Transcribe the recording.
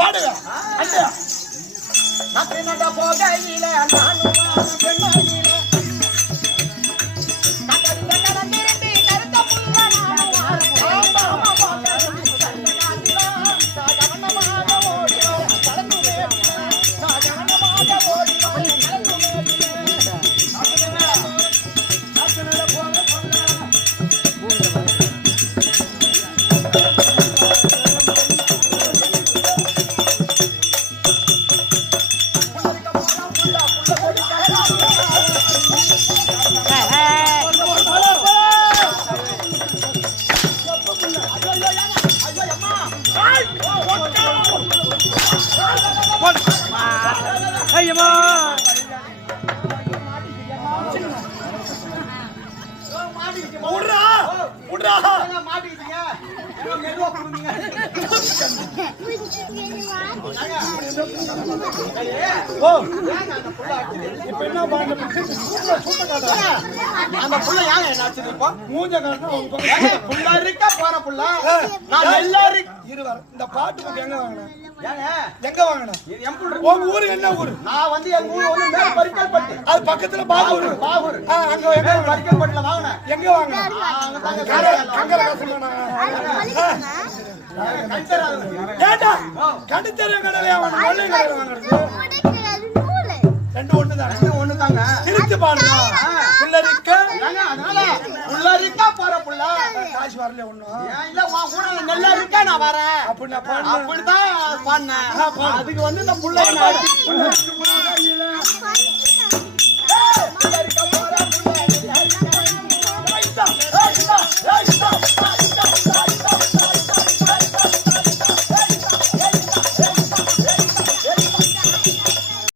பாடுங்க அண்ணா. நட போகையில நானும் பெண்மையில ஐயம்மா உட்ரா உட்ரா மாட்டிக்கிட்டீங்க மெதுவா குடுங்க. இப்ப என்ன பண்ண அந்த புள்ள யாங்க என்ன ஆச்சு மூஞ்ச காரணம் புள்ள இருக்க போற புள்ள நான் எல்லாரும் இருவர் இந்த பாட்டு புக் எங்க வாங்கினேன் ஏங்க எங்க வாங்கினேன் உங்க ஊரு என்ன ஊரு நான் வந்து எங்க ஊர் வந்து மேல் பரிக்கல்பட்டு அது பக்கத்துல பாகூர் பாகூர் அங்க எங்க மேல் பரிக்கல்பட்டுல வாங்கினேன் எங்க வாங்கினேன் அங்க தாங்க கங்கல கசமானா ஏடா கண்டித்தர கடலையா வாங்க ஒண்ணே கடலை வாங்குறது ரெண்டு ஒண்ணு தாங்க திருத்தி பாடுங்க புள்ளரிக்க ஏங்க அதனால புள்ள இருக்க போற புள்ள காசு வரல ஒண்ணும் இல்ல வா கூட நல்லா இருக்க நான் வரேன் அப்படி நான் பாடு அப்படிதான் பண்ணேன் அதுக்கு வந்து இந்த புள்ள என்ன ஏய்